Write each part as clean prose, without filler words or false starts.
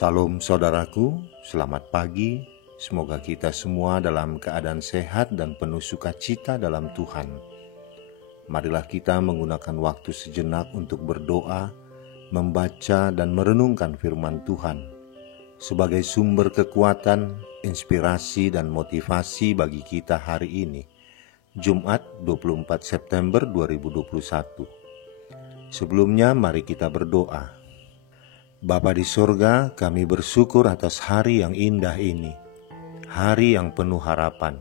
Salam saudaraku, selamat pagi. Semoga kita semua dalam keadaan sehat dan penuh sukacita dalam Tuhan. Marilah kita menggunakan waktu sejenak untuk berdoa, membaca dan merenungkan firman Tuhan sebagai sumber kekuatan, inspirasi dan motivasi bagi kita hari ini, Jumat 24 September 2021. Sebelumnya mari kita berdoa. Bapa di surga, kami bersyukur atas hari yang indah ini, hari yang penuh harapan.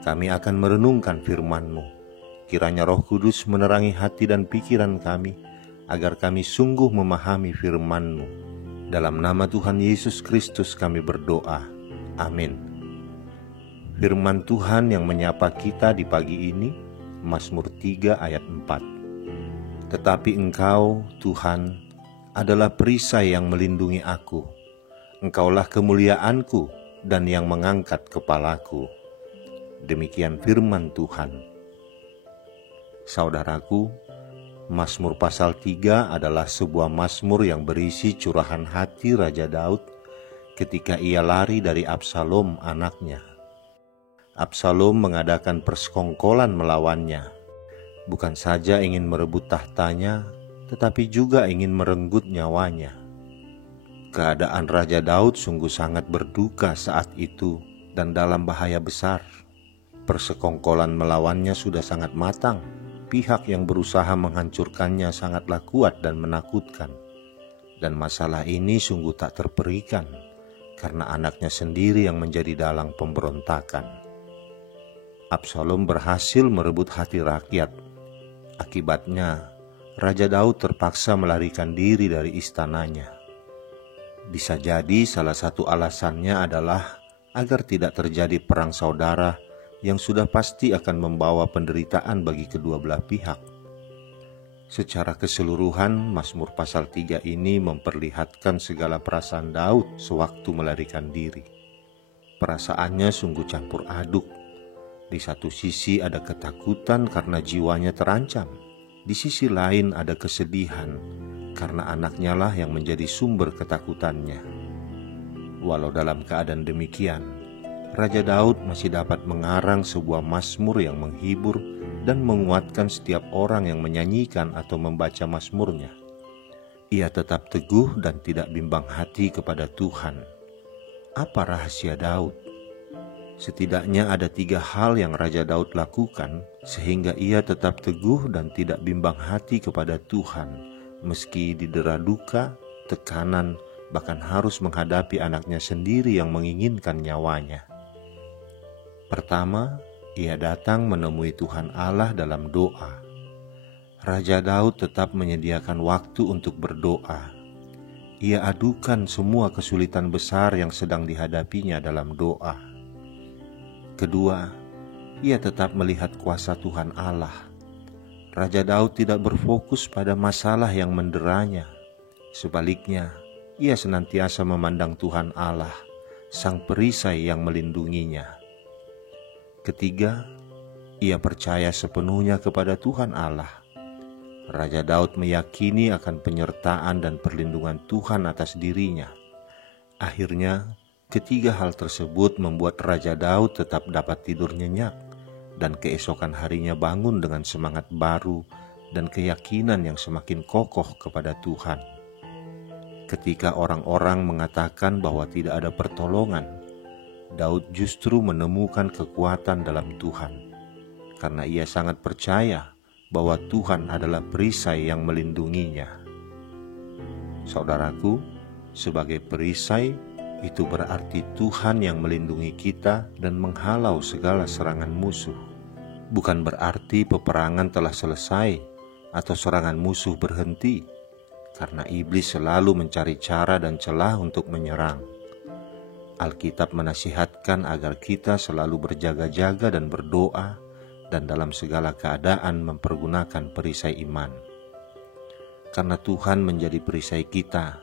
Kami akan merenungkan firman-Mu. Kiranya Roh Kudus menerangi hati dan pikiran kami, agar kami sungguh memahami firman-Mu. Dalam nama Tuhan Yesus Kristus kami berdoa. Amin. Firman Tuhan yang menyapa kita di pagi ini, Mazmur 3 ayat 4. Tetapi Engkau, Tuhan, adalah perisai yang melindungi aku. Engkaulah kemuliaanku dan yang mengangkat kepalaku. Demikian firman Tuhan. Saudaraku, Mazmur pasal 3 adalah sebuah mazmur yang berisi curahan hati Raja Daud ketika ia lari dari Absalom anaknya. Absalom mengadakan persekongkolan melawannya. Bukan saja ingin merebut tahtanya, tetapi juga ingin merenggut nyawanya. Keadaan Raja Daud sungguh sangat berduka saat itu dan dalam bahaya besar. Persekongkolan melawannya sudah sangat matang. Pihak yang berusaha menghancurkannya sangatlah kuat dan menakutkan. Dan masalah ini sungguh tak terperikan, karena anaknya sendiri yang menjadi dalang pemberontakan. Absalom berhasil merebut hati rakyat. Akibatnya, Raja Daud terpaksa melarikan diri dari istananya. Bisa jadi salah satu alasannya adalah agar tidak terjadi perang saudara yang sudah pasti akan membawa penderitaan bagi kedua belah pihak. Secara keseluruhan, Mazmur pasal 3 ini memperlihatkan segala perasaan Daud sewaktu melarikan diri. Perasaannya sungguh campur aduk. Di satu sisi ada ketakutan karena jiwanya terancam. Di sisi lain ada kesedihan karena anaknya lah yang menjadi sumber ketakutannya. Walau dalam keadaan demikian, Raja Daud masih dapat mengarang sebuah mazmur yang menghibur dan menguatkan setiap orang yang menyanyikan atau membaca mazmurnya. Ia tetap teguh dan tidak bimbang hati kepada Tuhan. Apa rahasia Daud? Setidaknya ada 3 hal yang Raja Daud lakukan sehingga ia tetap teguh dan tidak bimbang hati kepada Tuhan, meski didera duka, tekanan, bahkan harus menghadapi anaknya sendiri yang menginginkan nyawanya. Pertama, ia datang menemui Tuhan Allah dalam doa. Raja Daud tetap menyediakan waktu untuk berdoa. Ia adukan semua kesulitan besar yang sedang dihadapinya dalam doa. Kedua, ia tetap melihat kuasa Tuhan Allah. Raja Daud tidak berfokus pada masalah yang menderanya. Sebaliknya, ia senantiasa memandang Tuhan Allah, Sang Perisai yang melindunginya. Ketiga, ia percaya sepenuhnya kepada Tuhan Allah. Raja Daud meyakini akan penyertaan dan perlindungan Tuhan atas dirinya. Akhirnya, ketiga hal tersebut membuat Raja Daud tetap dapat tidur nyenyak dan keesokan harinya bangun dengan semangat baru dan keyakinan yang semakin kokoh kepada Tuhan. Ketika orang-orang mengatakan bahwa tidak ada pertolongan, Daud justru menemukan kekuatan dalam Tuhan karena ia sangat percaya bahwa Tuhan adalah perisai yang melindunginya. Saudaraku, sebagai perisai, itu berarti Tuhan yang melindungi kita dan menghalau segala serangan musuh. Bukan berarti peperangan telah selesai atau serangan musuh berhenti, karena iblis selalu mencari cara dan celah untuk menyerang. Alkitab menasihatkan agar kita selalu berjaga-jaga dan berdoa, dan dalam segala keadaan mempergunakan perisai iman. Karena Tuhan menjadi perisai kita,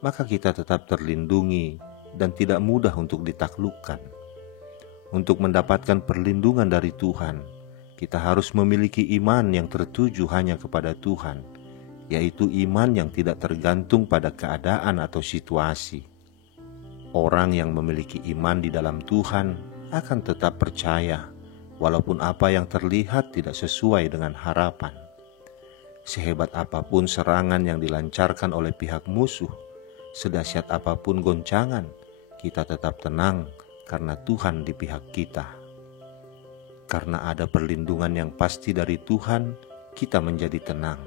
maka kita tetap terlindungi dan tidak mudah untuk ditaklukkan. Untuk mendapatkan perlindungan dari Tuhan, kita harus memiliki iman yang tertuju hanya kepada Tuhan. yaitu iman yang tidak tergantung pada keadaan atau situasi. Orang yang memiliki iman di dalam Tuhan akan tetap percaya, walaupun apa yang terlihat tidak sesuai dengan harapan. Sehebat apapun serangan yang dilancarkan oleh pihak musuh, sedahsyat apapun goncangan, kita tetap tenang karena Tuhan di pihak kita. Karena ada perlindungan yang pasti dari Tuhan, kita menjadi tenang.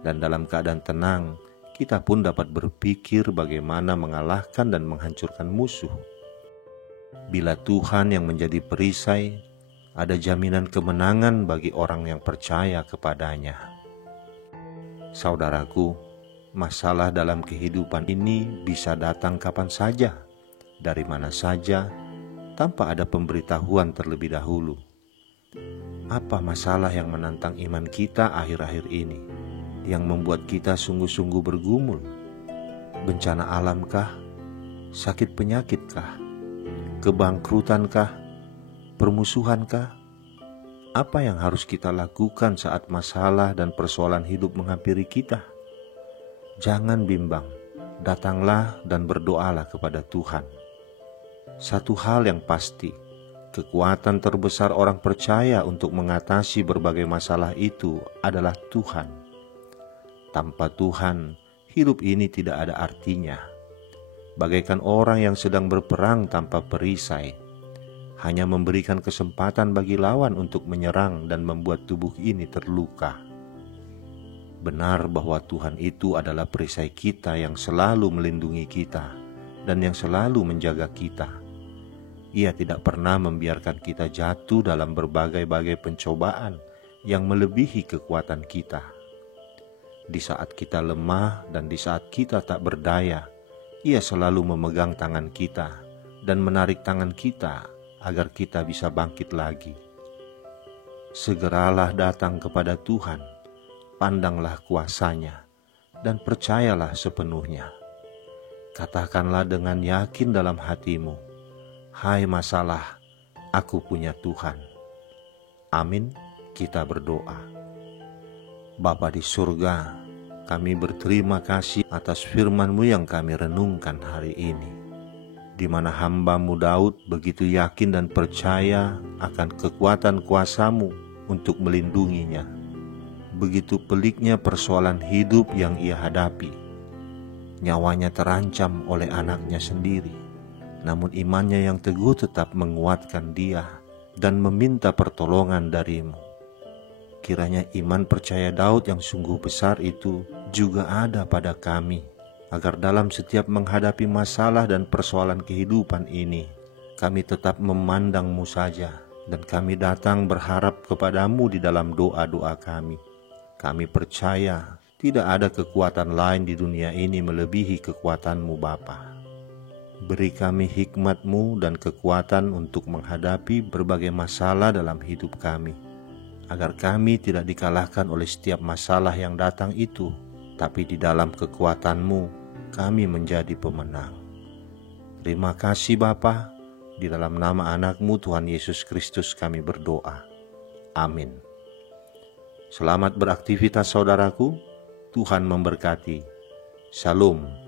Dan dalam keadaan tenang, kita pun dapat berpikir bagaimana mengalahkan dan menghancurkan musuh. Bila Tuhan yang menjadi perisai, ada jaminan kemenangan bagi orang yang percaya kepadanya. Saudaraku, masalah dalam kehidupan ini bisa datang kapan saja, dari mana saja, tanpa ada pemberitahuan terlebih dahulu. Apa masalah yang menantang iman kita akhir-akhir ini, yang membuat kita sungguh-sungguh bergumul? Bencana alamkah? Sakit penyakitkah? Kebangkrutankah? Permusuhankah? Apa yang harus kita lakukan saat masalah dan persoalan hidup menghampiri kita? Jangan bimbang, datanglah dan berdoalah kepada Tuhan. Satu hal yang pasti, kekuatan terbesar orang percaya untuk mengatasi berbagai masalah itu adalah Tuhan. Tanpa Tuhan, hidup ini tidak ada artinya. Bagaikan orang yang sedang berperang tanpa perisai, hanya memberikan kesempatan bagi lawan untuk menyerang dan membuat tubuh ini terluka. Benar bahwa Tuhan itu adalah perisai kita yang selalu melindungi kita dan yang selalu menjaga kita. Ia tidak pernah membiarkan kita jatuh dalam berbagai-bagai pencobaan yang melebihi kekuatan kita. Di saat kita lemah dan di saat kita tak berdaya, Ia selalu memegang tangan kita dan menarik tangan kita agar kita bisa bangkit lagi. Segeralah datang kepada Tuhan, pandanglah kuasa-Nya, dan percayalah sepenuhnya. Katakanlah dengan yakin dalam hatimu, "Hai masalah, aku punya Tuhan." Amin, kita berdoa. Bapa di surga, kami berterima kasih atas firman-Mu yang kami renungkan hari ini, di mana hamba-Mu Daud begitu yakin dan percaya akan kekuatan kuasa-Mu untuk melindunginya. Begitu peliknya persoalan hidup yang ia hadapi. Nyawanya terancam oleh anaknya sendiri, namun imannya yang teguh tetap menguatkan dia dan meminta pertolongan dari-Mu. Kiranya iman percaya Daud yang sungguh besar itu juga ada pada kami, agar dalam setiap menghadapi masalah dan persoalan kehidupan ini, kami tetap memandang-Mu saja, dan kami datang berharap kepada-Mu di dalam doa-doa kami. Kami percaya tidak ada kekuatan lain di dunia ini melebihi kekuatan-Mu Bapa. Beri kami hikmat-Mu dan kekuatan untuk menghadapi berbagai masalah dalam hidup kami, agar kami tidak dikalahkan oleh setiap masalah yang datang itu, tapi di dalam kekuatan-Mu kami menjadi pemenang. Terima kasih Bapa, di dalam nama anak-Mu Tuhan Yesus Kristus kami berdoa. Amin. Selamat beraktivitas saudaraku, Tuhan memberkati. Shalom.